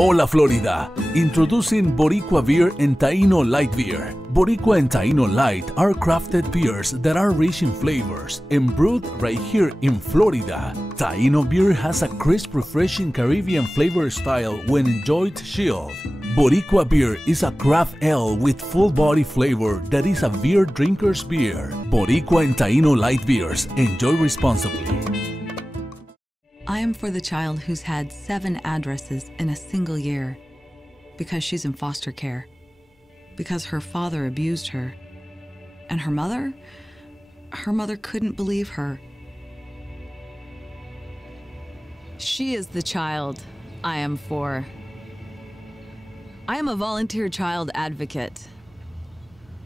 Hola Florida! Introducing Boricua Beer and Taino Light Beer. Boricua and Taino Light are crafted beers that are rich in flavors and brewed right here in Florida. Taino beer has a crisp, refreshing Caribbean flavor style when enjoyed chilled. Boricua beer is a craft ale with full body flavor that is a beer drinker's beer. Boricua and Taino Light Beers. Enjoy responsibly. I am for the child who's had 7 addresses in a single year because she's in foster care, because her father abused her, and her mother couldn't believe her. She is the child I am for. I am a volunteer child advocate.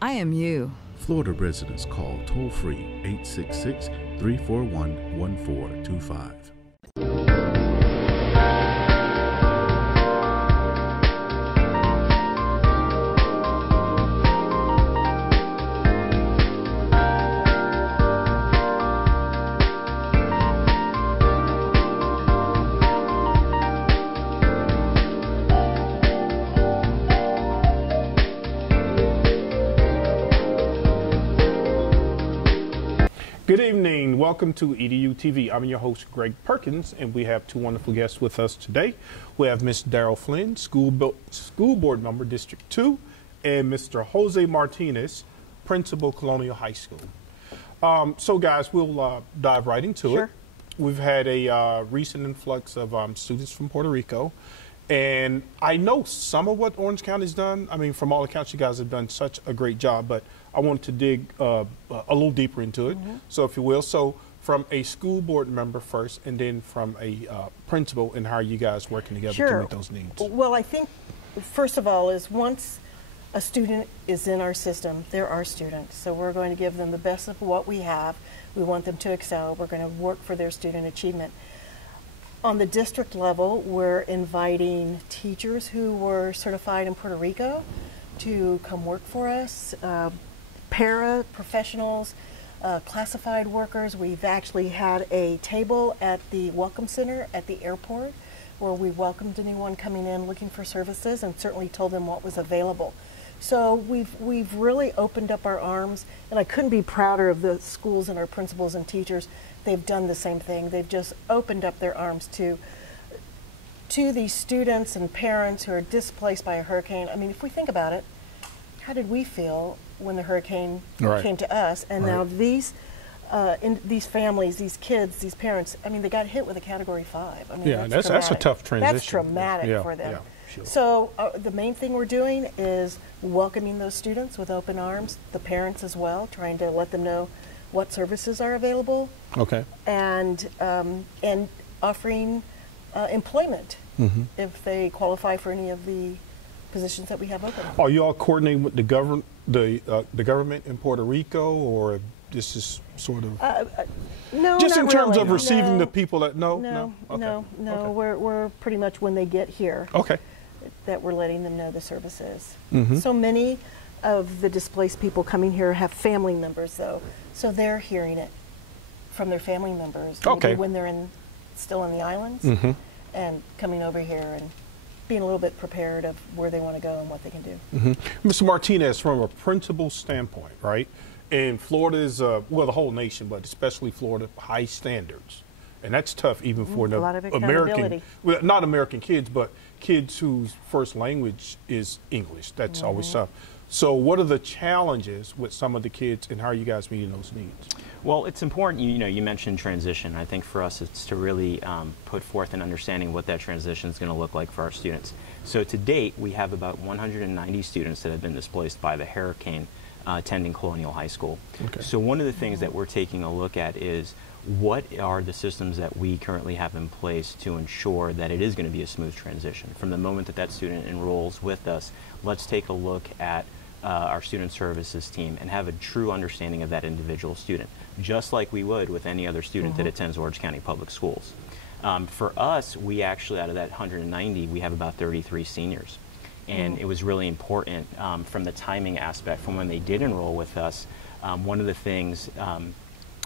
I am you. Florida residents call toll-free 866-341-1425. Good evening. Welcome to EduTV. I'm your host, Greg Perkins, and we have 2 wonderful guests with us today. We have Ms. Daryl Flynn, School Board Member, District 2, and Mr. Jose Martinez, Principal, Colonial High School. So, guys, we'll dive right into it. We've had a recent influx of students from Puerto Rico, and I know some of what Orange County's done. I mean, from all accounts, you guys have done such a great job, but I want to dig a little deeper into it, so if you will. So from a school board member first, and then from a principal, and how are you guys working together to meet those needs? Well, I think, first of all, is once a student is in our system, they're our students. So we're going to give them the best of what we have. We want them to excel. We're going to work for their student achievement. On the district level, we're inviting teachers who were certified in Puerto Rico to come work for us. Paraprofessionals, classified workers. We've actually had a table at the Welcome Center at the airport where we welcomed anyone coming in looking for services and certainly told them what was available. So we've really opened up our arms, and I couldn't be prouder of the schools and our principals and teachers. They've done the same thing. They've just opened up their arms to these students and parents who are displaced by a hurricane. I mean, if we think about it, how did we feel when the hurricane came to us? And now these families, these kids, these parents, I mean, they got hit with a Category 5. I mean, that's a tough transition. That's traumatic for them. Sure. So the main thing we're doing is welcoming those students with open arms, the parents as well, trying to let them know what services are available. And offering employment if they qualify for any of the positions that we have open. Are you all coordinating with the government in Puerto Rico, or this is sort of no, just in terms really. of receiving the people that no. We're pretty much when they get here that we're letting them know the services. So many of the displaced people coming here have family members, though, so they're hearing it from their family members maybe when they're still in the islands and coming over here and being a little bit prepared of where they want to go and what they can do. Mr. Martinez, from a principal standpoint, right? And Florida is, well, the whole nation, but especially Florida, high standards. And that's tough even for the American, well, not American kids, but kids whose first language is English. That's always tough. So what are the challenges with some of the kids, and how are you guys meeting those needs? Well, it's important, you mentioned transition. I think for us it's to really put forth an understanding what that transition is going to look like for our students. So to date, we have about 190 students that have been displaced by the hurricane attending Colonial High School. So one of the things that we're taking a look at is what are the systems that we currently have in place to ensure that it is going to be a smooth transition. From the moment that student enrolls with us, let's take a look at our student services team and have a true understanding of that individual student, just like we would with any other student that attends Orange County Public Schools. For us, we actually, out of that 190, we have about 33 seniors. And it was really important from the timing aspect, from when they did enroll with us. One of the things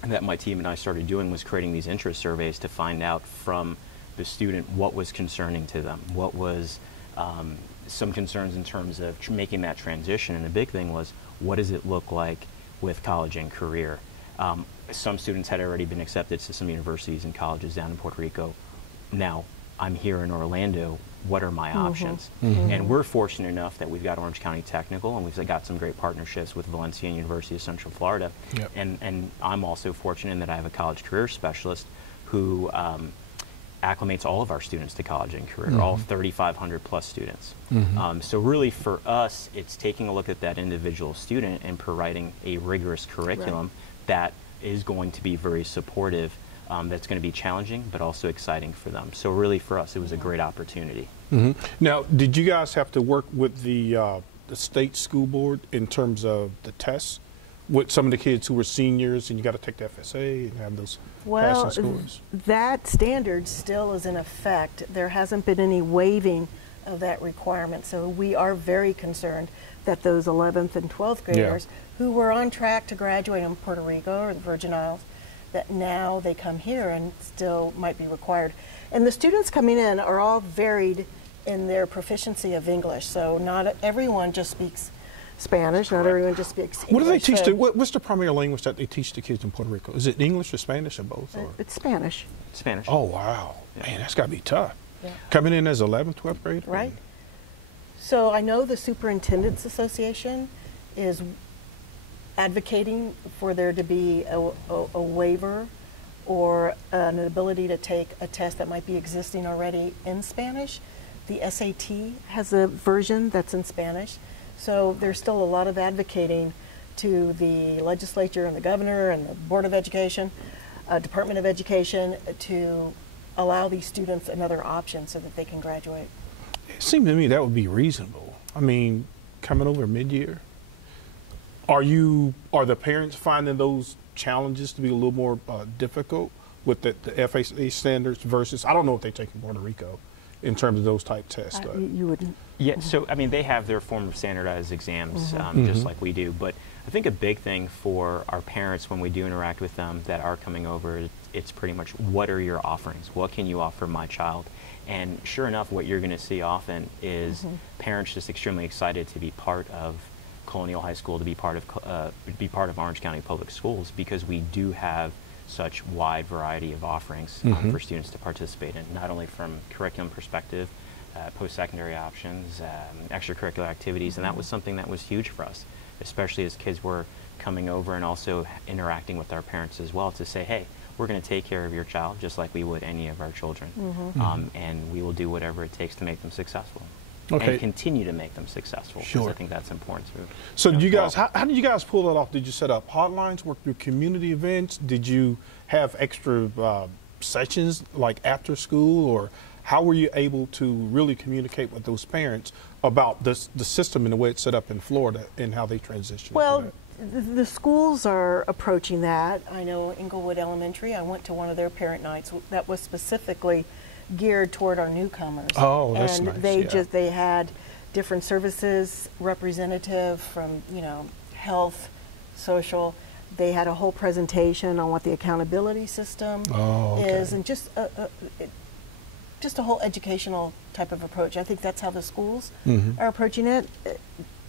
that my team and I started doing was creating these interest surveys to find out from the student what was concerning to them, what was some concerns in terms of making that transition. And the big thing was, what does it look like with college and career? Some students had already been accepted to some universities and colleges down in Puerto Rico. Now, I'm here in Orlando. What are my options? And we're fortunate enough that we've got Orange County Technical, and we've got some great partnerships with Valencia and University of Central Florida. And I'm also fortunate in that I have a college career specialist who acclimates all of our students to college and career, all 3,500 plus students. So really for us, it's taking a look at that individual student and providing a rigorous curriculum that is going to be very supportive, that's going to be challenging but also exciting for them. So really for us, it was a great opportunity. Now, did you guys have to work with the state school board in terms of the tests with some of the kids who were seniors and you got to take the FSA and have those passing scores? That standard still is in effect. There hasn't been any waiving of that requirement, so we are very concerned that those 11th and 12th graders who were on track to graduate in Puerto Rico or the Virgin Islands, that now they come here and still might be required. And the students coming in are all varied in their proficiency of English, so not everyone just speaks Spanish, not everyone just speaks English. What do they teach? What's the primary language that they teach the kids in Puerto Rico? Is it English or Spanish or both? Or? It's Spanish. Spanish. Oh, wow. Man, that's got to be tough. Coming in as 11th, 12th grade? Right. So I know the Superintendents Association is advocating for there to be a waiver or an ability to take a test that might be existing already in Spanish. The SAT has a version that's in Spanish. So there's still a lot of advocating to the legislature and the governor and the Board of Education, Department of Education, to allow these students another option so that they can graduate. It seemed to me that would be reasonable. I mean, coming over mid-year, are the parents finding those challenges to be a little more difficult with the FAA standards versus, I don't know if they take in Puerto Rico in terms of those type tests. You wouldn't. Yeah, so I mean, they have their form of standardized exams, just like we do. But I think a big thing for our parents when we do interact with them that are coming over, it's pretty much, what are your offerings? What can you offer my child? And sure enough, what you're going to see often is parents just extremely excited to be part of Colonial High School, to be part of Orange County Public Schools, because we do have such wide variety of offerings for students to participate in, not only from curriculum perspective, post-secondary options, extracurricular activities, and that was something that was huge for us, especially as kids were coming over and also interacting with our parents as well, to say, hey, we're going to take care of your child just like we would any of our children, and we will do whatever it takes to make them successful. And continue to make them successful. Sure. I think that's important too. So did you guys, how did you guys pull that off? Did you set up hotlines, work through community events? Did you have extra sessions like after school, or how were you able to really communicate with those parents about the system and the way it's set up in Florida and how they transition? Well, the schools are approaching that. I know Inglewood Elementary, I went to one of their parent nights that was specifically geared toward our newcomers. Oh, that's nice. They had different services representative from, health, social. They had a whole presentation on what the accountability system is, and just a whole educational type of approach. I think that's how the schools are approaching it.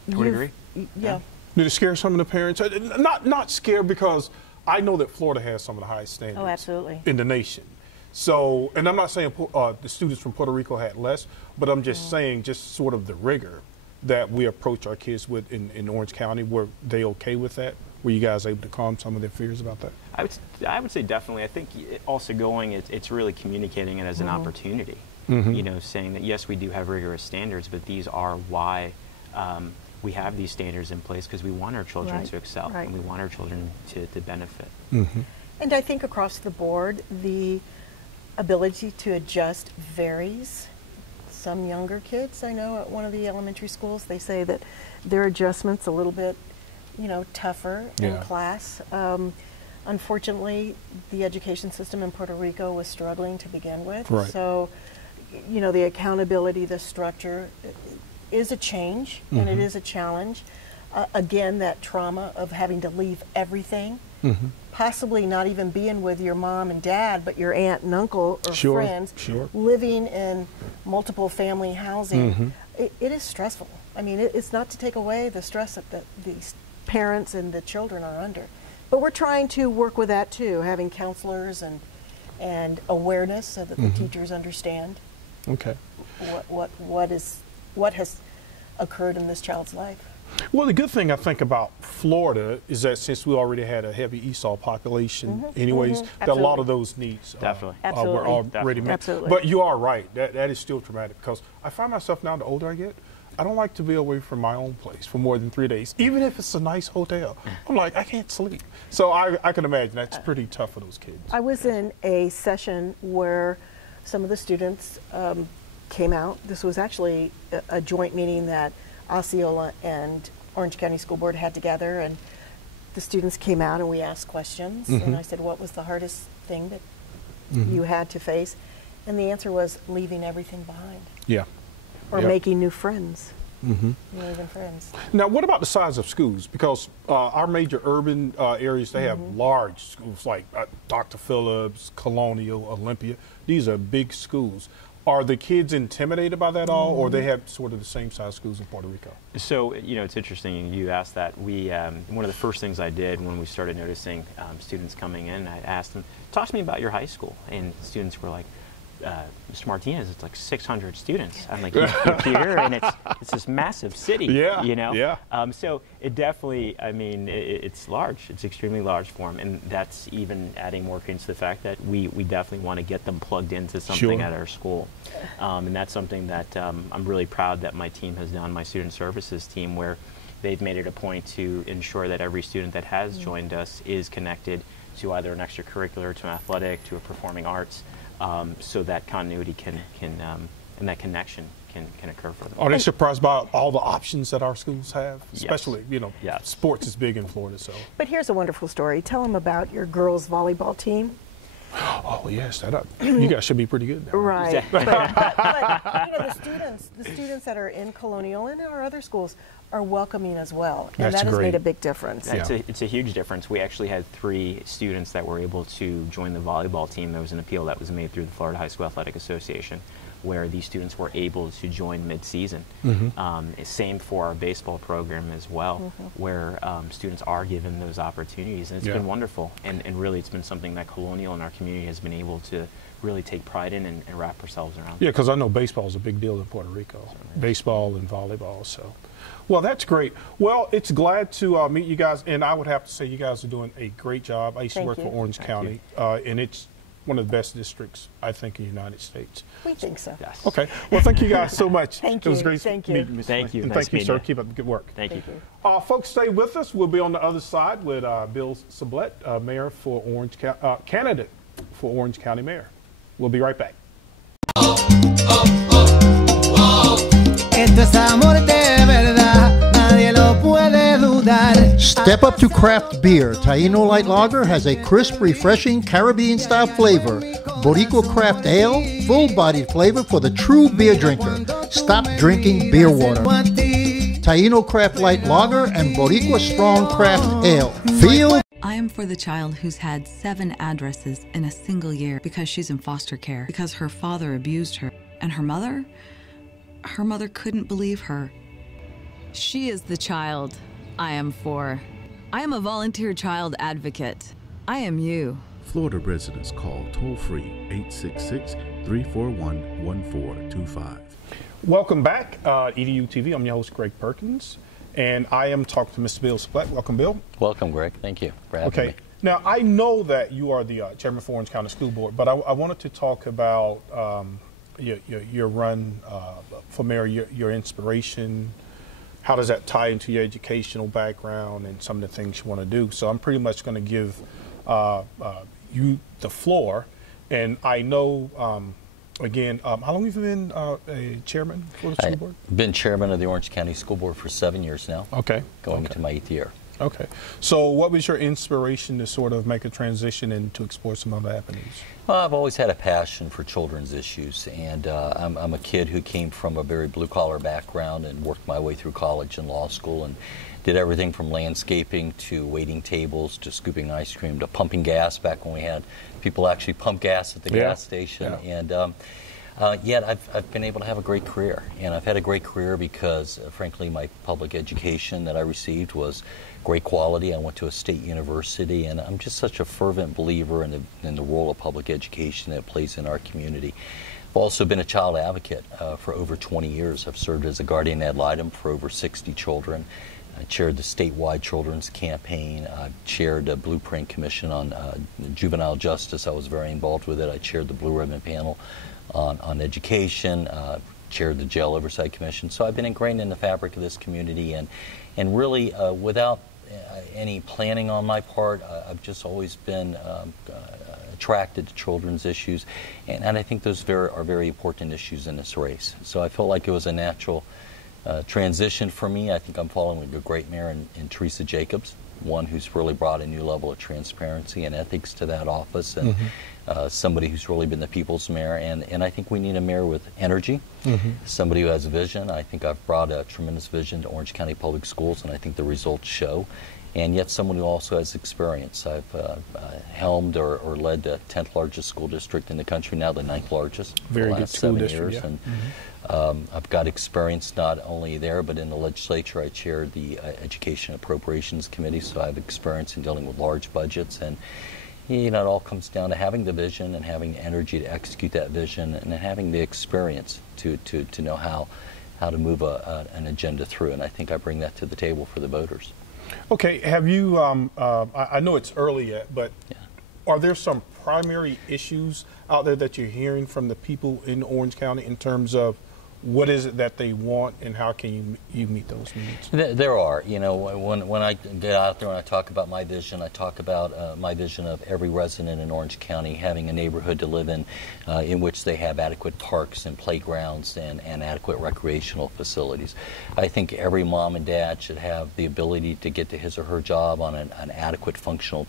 Would agree. Yeah. Did it scare some of the parents? Not scared, because I know that Florida has some of the highest standards absolutely. In the nation. So, and I'm not saying the students from Puerto Rico had less, but I'm just saying just sort of the rigor that we approach our kids with in Orange County. Were they okay with that? Were you guys able to calm some of their fears about that? I would say definitely. I think also it's really communicating it as an opportunity. Saying that yes, we do have rigorous standards, but these are why we have these standards in place, because we want our children to excel and we want our children to benefit. And I think across the board, the ability to adjust varies. Some younger kids, I know at one of the elementary schools, they say that their adjustment's a little bit, tougher in class. Unfortunately, the education system in Puerto Rico was struggling to begin with. So, the accountability, the structure is a change, and it is a challenge. Again, that trauma of having to leave everything possibly not even being with your mom and dad, but your aunt and uncle or friends, living in multiple family housing. It is stressful. I mean, it's not to take away the stress that these parents and the children are under. But we're trying to work with that too, having counselors and awareness so that the teachers understand what has occurred in this child's life. Well, the good thing I think about Florida is that since we already had a heavy ESOL population anyways, that a lot of those needs were already met. But you are right, that is still traumatic, because I find myself now, the older I get, I don't like to be away from my own place for more than 3 days, even if it's a nice hotel. I'm like, I can't sleep. So I can imagine that's pretty tough for those kids. I was in a session where some of the students came out. This was actually a joint meeting that Osceola and Orange County School Board had together, and the students came out and we asked questions. And I said, what was the hardest thing that you had to face? And the answer was leaving everything behind. Or making new friends. Even friends. Now, what about the size of schools? Because our major urban areas, they have large schools like Dr. Phillips, Colonial, Olympia. These are big schools. Are the kids intimidated by that all, or they have sort of the same size schools in Puerto Rico? So, you know, it's interesting you asked that. We, one of the first things I did when we started noticing students coming in, I asked them, talk to me about your high school. And students were like, Mr. Martinez, it's like 600 students. I'm like, you're here, and it's this massive city, you know? So it definitely, I mean, it's large. It's extremely large for them, and that's even adding more credence to the fact that we definitely want to get them plugged into something at our school. And that's something that I'm really proud that my team has done, my student services team, where they've made it a point to ensure that every student that has joined us is connected to either an extracurricular, to an athletic, to a performing arts, so that continuity and that connection can occur for them. Are they surprised by all the options that our schools have? Especially, you know, sports is big in Florida. So. But here's a wonderful story. Tell them about your girls' volleyball team. Oh yes, you guys should be pretty good now. Right. but you know, the students that are in Colonial and our other schools are welcoming as well, and that has made a big difference. It's a huge difference. We actually had 3 students that were able to join the volleyball team. There was an appeal that was made through the Florida High School Athletic Association, where these students were able to join mid-season. Same for our baseball program as well, where students are given those opportunities, and it's been wonderful. And really, it's been something that Colonial and our community has been able to really take pride in and wrap ourselves around. Yeah, because I know baseball is a big deal in Puerto Rico, baseball and volleyball. So, well, that's great. Well, it's glad to meet you guys, and I would have to say you guys are doing a great job. I used to work for Orange County, and it's one of the best districts, I think, in the United States. We think so. Yes. Okay. Well, thank you guys so much. Thank you. It was great Thank you. meeting you. Thank you. Thank you, sir. Keep up the good work. Thank you. Folks, stay with us. We'll be on the other side with Bill Sublette, mayor for Orange County, candidate for Orange County mayor. We'll be right back. Step up to craft beer. Taino Light Lager has a crisp, refreshing Caribbean-style flavor. Boricua Craft Ale, full-bodied flavor for the true beer drinker. Stop drinking beer water. Taino Craft Light Lager and Boricua Strong Craft Ale. Feel. I am for the child who's had 7 addresses in a single year because she's in foster care, because her father abused her. And her mother couldn't believe her. She is the child I am for. I am a volunteer child advocate. I am you. Florida residents call toll-free 866-341-1425. Welcome back, EduTV. I'm your host, Greg Perkins, and I am talking to Mr. Bill Sublette. Welcome, Bill. Welcome, Greg. Thank you for having me. Now, I know that you are the chairman for Orange County School Board, but I wanted to talk about your run for mayor, your inspiration. How does that tie into your educational background and some of the things you want to do? So I'm pretty much going to give you the floor. And I know, again, how long have you been a chairman for the school board? I've been chairman of the Orange County School Board for 7 years now. Okay. Going into my 8th year. Okay. So what was your inspiration to sort of make a transition and to explore some other avenues? Well, I've always had a passion for children's issues, and I'm a kid who came from a very blue-collar background and worked my way through college and law school and did everything from landscaping to waiting tables to scooping ice cream to pumping gas back when we had people actually pump gas at the gas station. Yeah. And yet I've been able to have a great career, and I've had a great career because, frankly, my public education that I received was great quality. I went to a state university, and I'm just such a fervent believer in the role of public education that it plays in our community. I've also been a child advocate for over 20 years. I've served as a guardian ad litem for over 60 children. I chaired the statewide children's campaign. I chaired a blueprint commission on juvenile justice. I was very involved with it. I chaired the Blue Ribbon panel on education, chaired the Jail Oversight Commission. So I've been ingrained in the fabric of this community, and really without any planning on my part, I've just always been attracted to children's issues, and I think those are very important issues in this race. So I felt like it was a natural transition for me. I think I'm following a great mayor in Teresa Jacobs, one who's really brought a new level of transparency and ethics to that office, and somebody who's really been the people's mayor. And I think we need a mayor with energy, somebody who has a vision. I think I've brought a tremendous vision to Orange County Public Schools, and I think the results show. And yet someone who also has experience. I've helmed or led the 10th largest school district in the country, now the 9th largest. Very good school 7 district, years. yeah. And I've got experience not only there, but in the legislature. I chaired the Education Appropriations Committee, so I have experience in dealing with large budgets. And you know, it all comes down to having the vision and having the energy to execute that vision, and then having the experience to know how to move an agenda through. And I think I bring that to the table for the voters. Okay, have you, I know it's early yet, but are there some primary issues out there that you're hearing from the people in Orange County in terms of what is it that they want and how can you meet those needs? There are. You know, when I get out there and I talk about my vision, I talk about my vision of every resident in Orange County having a neighborhood to live in which they have adequate parks and playgrounds and adequate recreational facilities. I think every mom and dad should have the ability to get to his or her job on an adequate functional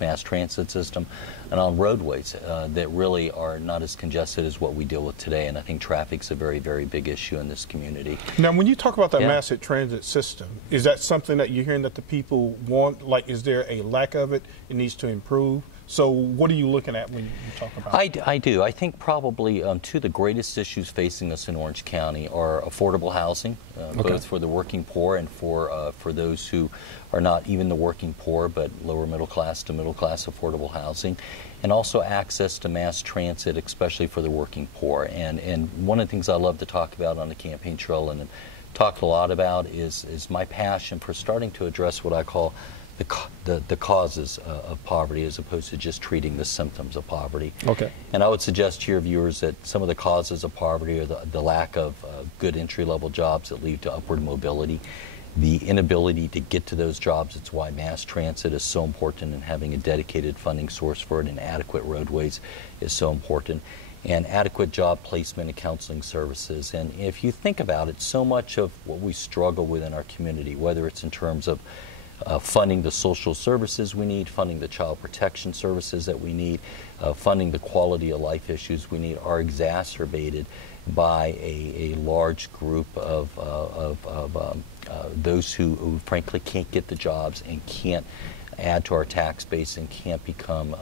mass transit system and on roadways that really are not as congested as what we deal with today. And I think traffic's a very, very big issue in this community. Now, when you talk about that mass transit system, is that something that you're hearing that the people want? Like, is there a lack of it? It needs to improve? So what are you looking at when you talk about it? I do. I think probably two of the greatest issues facing us in Orange County are affordable housing, both for the working poor and for those who are not even the working poor, but lower middle class to middle class affordable housing, and also access to mass transit, especially for the working poor. And one of the things I love to talk about on the campaign trail and talk a lot about is my passion for starting to address what I call the causes of poverty as opposed to just treating the symptoms of poverty. Okay. And I would suggest to your viewers that some of the causes of poverty are the lack of good entry-level jobs that lead to upward mobility, the inability to get to those jobs. It's why mass transit is so important, and having a dedicated funding source for it and adequate roadways is so important, and adequate job placement and counseling services. And if you think about it, so much of what we struggle with in our community, whether it's in terms of funding the social services we need, funding the child protection services that we need, funding the quality of life issues we need, are exacerbated by a large group of those who frankly can't get the jobs and can't add to our tax base and can't become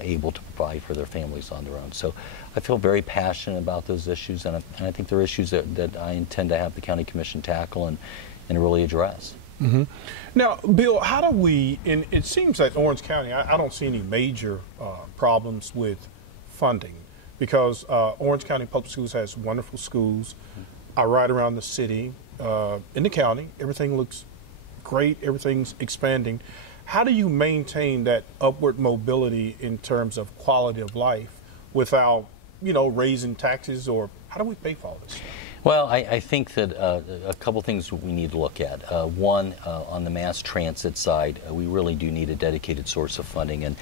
able to provide for their families on their own. So I feel very passionate about those issues, and I think they're issues that I intend to have the County Commission tackle and really address. Mm-hmm. Now, Bill, how do we, and it seems that Orange County, I don't see any major problems with funding, because Orange County Public Schools has wonderful schools. I ride around the city, in the county, everything looks great, everything's expanding. How do you maintain that upward mobility in terms of quality of life without, you know, raising taxes, or how do we pay for all this stuff? Well, I think that a couple things we need to look at. One, on the mass transit side, we really do need a dedicated source of funding. And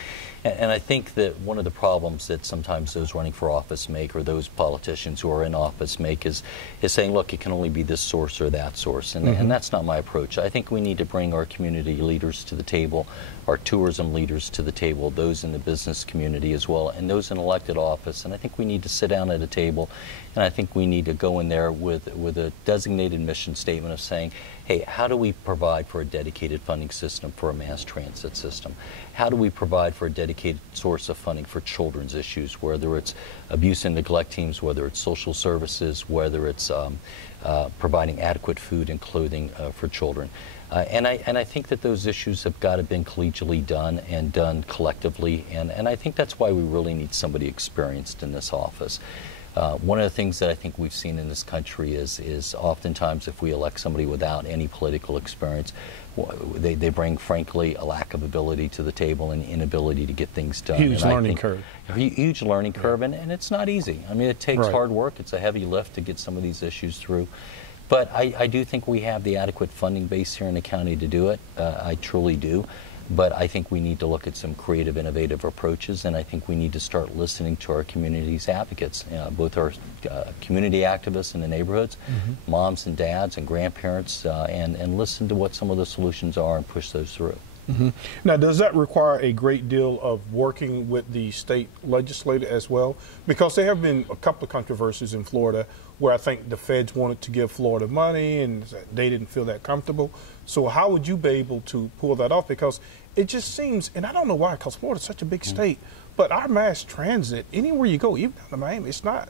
I think that one of the problems that sometimes those running for office make, or those politicians who are in office make, is saying, look, it can only be this source or that source. And that's not my approach. I think we need to bring our community leaders to the table, our tourism leaders to the table, those in the business community as well, and those in elected office. And I think we need to sit down at a table, and I think we need to go in there with a designated mission statement of saying, hey, how do we provide for a dedicated funding system for a mass transit system? How do we provide for a dedicated source of funding for children's issues, whether it's abuse and neglect teams, whether it's social services, whether it's providing adequate food and clothing for children. And I think that those issues have got to be collegially done and done collectively, and I think that's why we really need somebody experienced in this office. One of the things that I think we've seen in this country is oftentimes if we elect somebody without any political experience, they bring, frankly, a lack of ability to the table and inability to get things done. Huge learning curve. Huge learning curve, and it's not easy. I mean, it takes hard work. It's a heavy lift to get some of these issues through. But I do think we have the adequate funding base here in the county to do it. I truly do. But I think we need to look at some creative, innovative approaches, and I think we need to start listening to our community's advocates, both our community activists in the neighborhoods, moms and dads and grandparents, and listen to what some of the solutions are and push those through. Now, does that require a great deal of working with the state legislature as well? Because there have been a couple of controversies in Florida where I think the feds wanted to give Florida money and they didn't feel that comfortable. So how would you be able to pull that off? Because it just seems, and I don't know why, because Florida's such a big state, but our mass transit, anywhere you go, even down to Miami, it's not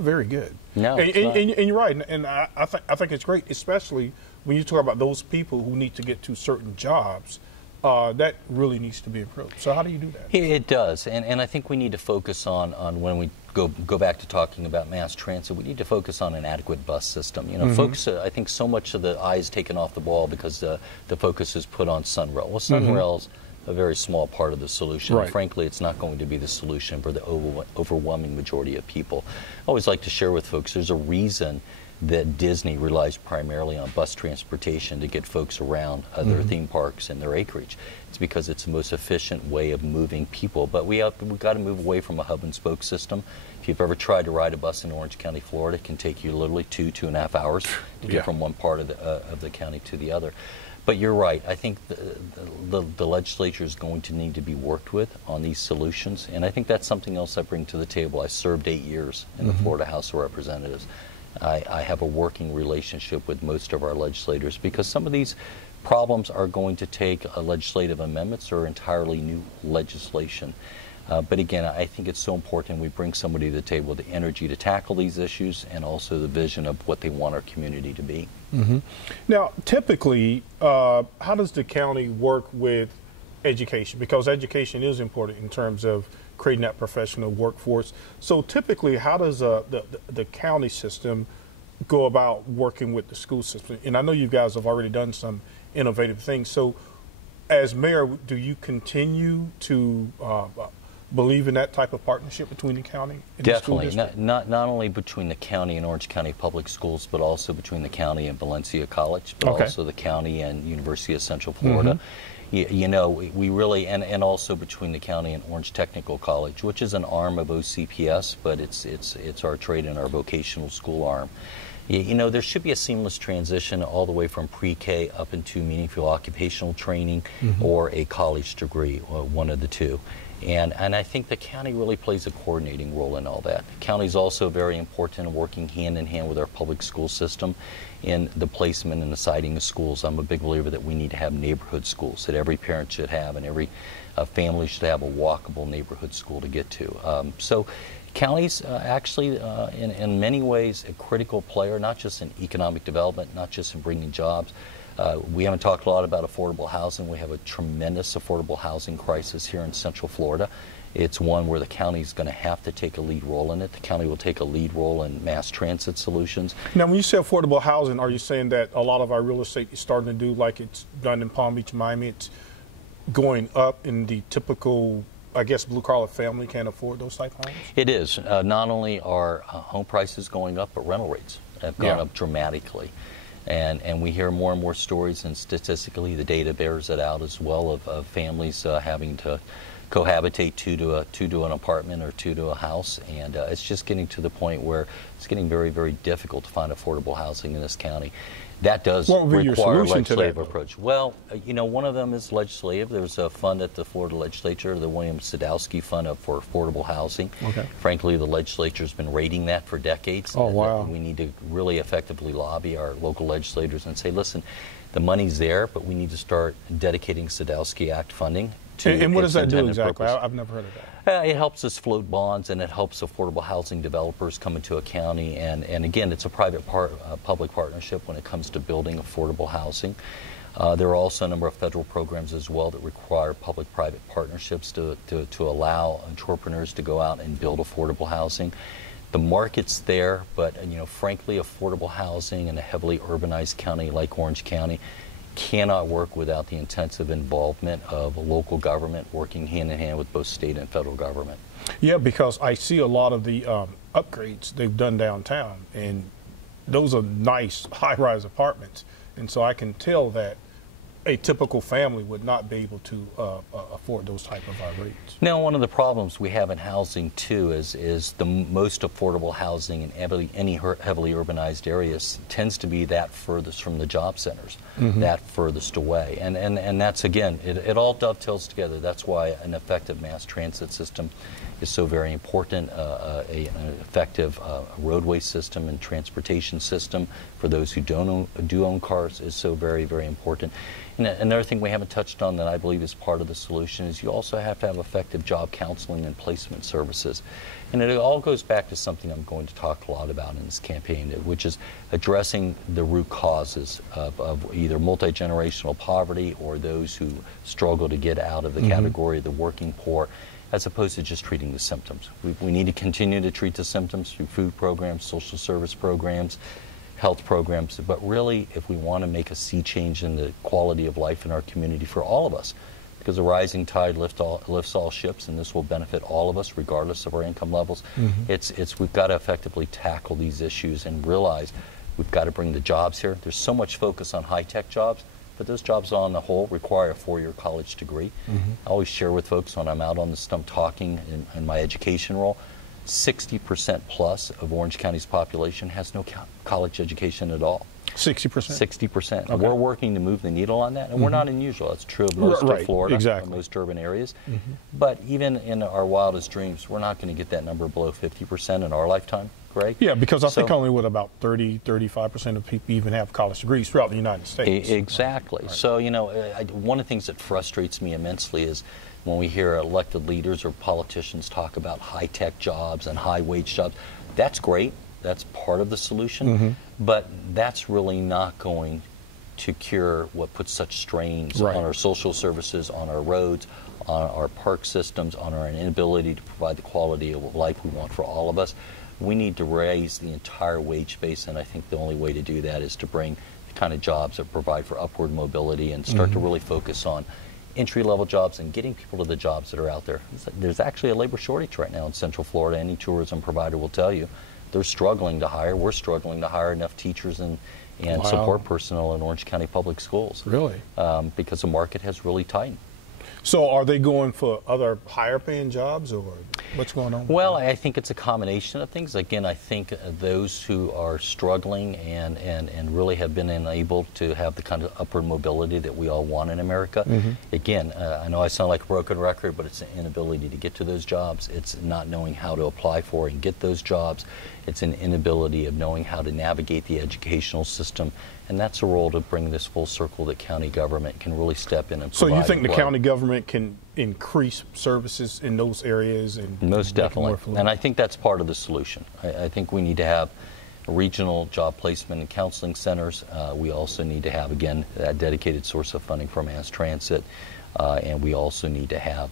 very good. No, and you're right, and I think it's great, especially when you talk about those people who need to get to certain jobs. That really needs to be improved. So how do you do that? It does, and I think we need to focus on when we go back to talking about mass transit, we need to focus on an adequate bus system. You know, folks, I think so much of the eye is taken off the ball because the focus is put on Sunrail. Well, Sunrail's a very small part of the solution. Right. Frankly, it's not going to be the solution for the overwhelming majority of people. I always like to share with folks, there's a reason that Disney relies primarily on bus transportation to get folks around their theme parks and their acreage. It's because it's the most efficient way of moving people. But we've got to move away from a hub and spoke system. If you've ever tried to ride a bus in Orange County, Florida, it can take you literally 2.5 hours to get from one part of the county to the other. But you're right. I think the legislature is going to need to be worked with on these solutions, and I think that's something else I bring to the table. I served 8 years in the Florida House of Representatives. I have a working relationship with most of our legislators because some of these problems are going to take legislative amendments or entirely new legislation. But again, I think it's so important we bring somebody to the table with the energy to tackle these issues and also the vision of what they want our community to be. Now, typically, how does the county work with education? Because education is important in terms of creating that professional workforce. So typically, how does the county system go about working with the school system? And I know you guys have already done some innovative things. So as mayor, do you continue to believe in that type of partnership between the county and the school district? Not only between the county and Orange County Public Schools, but also between the county and Valencia College, but also the county and University of Central Florida. You know, we really, and also between the county and Orange Technical College, which is an arm of OCPS, but it's our trade and our vocational school arm. You know, there should be a seamless transition all the way from pre-K up into meaningful occupational training or a college degree, or one of the two. And I think the county really plays a coordinating role in all that. The county is also very important in working hand in hand with our public school system in the placement and the siting of schools. I'm a big believer that we need to have neighborhood schools, that every parent should have and every family should have a walkable neighborhood school to get to. So county's actually, in many ways, a critical player, not just in economic development, not just in bringing jobs. We haven't talked a lot about affordable housing. We have a tremendous affordable housing crisis here in Central Florida. It's one where the county is going to have to take a lead role in it. The county will take a lead role in mass transit solutions. Now, when you say affordable housing, are you saying that a lot of our real estate is starting to do like it's done in Palm Beach, Miami? It's going up in the typical I guess, blue-collar family can't afford those type homes? It is. Not only are home prices going up, but rental rates have gone up dramatically. And we hear more and more stories, and statistically the data bears it out as well, of families having to cohabitate two to an apartment or two to a house, and it's just getting to the point where it's getting very, very difficult to find affordable housing in this county. That does require a legislative approach. Well, you know, one of them is legislative. There's a fund at the Florida legislature, the William Sadowski Fund for Affordable Housing. Okay. Frankly, the legislature's been rating that for decades. Oh, wow. We need to really effectively lobby our local legislators and say, listen, the money's there, but we need to start dedicating Sadowski Act funding to and what does that do exactly? Purpose. I've never heard of that. It helps us float bonds, and it helps affordable housing developers come into a county. And again, it's a private-public partnership when it comes to building affordable housing. There are also a number of federal programs as well that require public-private partnerships to allow entrepreneurs to go out and build affordable housing. The market's there, but you know, frankly, affordable housing in a heavily urbanized county like Orange County cannot work without the intensive involvement of local government working hand in hand with both state and federal government. Yeah, because I see a lot of the upgrades they've done downtown, and those are nice high-rise apartments, and so I can tell that a typical family would not be able to afford those type of rates. Now, one of the problems we have in housing too is the most affordable housing in any heavily urbanized areas tends to be that furthest from the job centers, that furthest away, and that's, again, it all dovetails together. That's why an effective mass transit system is so very important. An effective roadway system and transportation system for those who do own cars is so very, very important. And another thing we haven't touched on that I believe is part of the solution is you also have to have effective job counseling and placement services. And it all goes back to something I'm going to talk a lot about in this campaign, which is addressing the root causes of either multi-generational poverty or those who struggle to get out of the category of the working poor, as opposed to just treating the symptoms. We need to continue to treat the symptoms through food programs, social service programs, health programs, but really, if we want to make a sea change in the quality of life in our community for all of us, because a rising tide lifts all ships, and this will benefit all of us regardless of our income levels, we've got to effectively tackle these issues and realize we've got to bring the jobs here. There's so much focus on high-tech jobs, but those jobs on the whole require a four-year college degree. I always share with folks when I'm out on the stump talking in my education role, 60% plus of Orange County's population has no college education at all. 60%? 60%. Okay. And we're working to move the needle on that, and we're not unusual. That's true of most of Florida, most urban areas. But even in our wildest dreams, we're not going to get that number below 50% in our lifetime, Greg. Yeah, because I think only about 30-35% of people even have college degrees throughout the United States. Exactly. Right. So, you know, one of the things that frustrates me immensely is when we hear elected leaders or politicians talk about high-tech jobs and high-wage jobs. That's great. That's part of the solution. But that's really not going to cure what puts such strains on our social services, on our roads, on our park systems, on our inability to provide the quality of life we want for all of us. We need to raise the entire wage base, and I think the only way to do that is to bring the kind of jobs that provide for upward mobility and start to really focus on entry-level jobs and getting people to the jobs that are out there. There's actually a labor shortage right now in Central Florida. Any tourism provider will tell you they're struggling to hire. We're struggling to hire enough teachers and support personnel in Orange County Public Schools. Really? Because the market has really tightened. So are they going for other higher paying jobs, or what's going on? Well, I think it's a combination of things. Again, I think those who are struggling and really have been unable to have the kind of upward mobility that we all want in America. Again, I know I sound like a broken record, but it's an inability to get to those jobs. It's not knowing how to apply for and get those jobs. It's an inability of knowing how to navigate the educational system. And that's a role to bring this full circle that county government can really step in and provide. So you think the county government can increase services in those areas? And most definitely. And I think that's part of the solution. I think we need to have regional job placement and counseling centers. We also need to have, again, that dedicated source of funding for mass transit. and we also need to have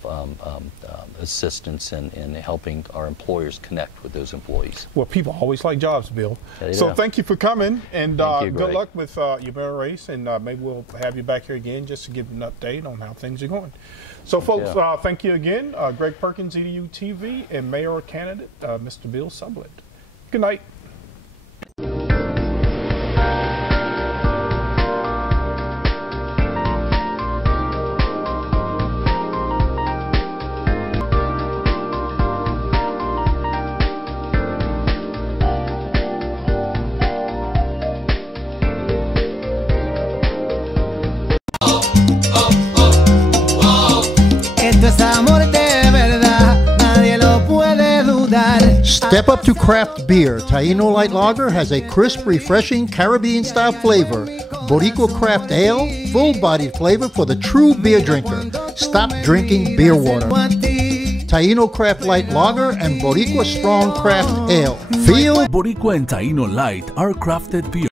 assistance in helping our employers connect with those employees. Well, people always like jobs, Bill. Yeah, so thank you for coming, and you, good Greg. luck with your mayoral race, and maybe we'll have you back here again just to give an update on how things are going. So, folks, thank you again. Greg Perkins, EduTV, and mayoral candidate, Mr. Bill Sublette. Good night. Step up to craft beer. Taino Light Lager has a crisp, refreshing Caribbean-style flavor. Boricua Craft Ale, full-bodied flavor for the true beer drinker. Stop drinking beer water. Taino Craft Light Lager and Boricua Strong Craft Ale. Feel Boricua and Taino Light are crafted beer.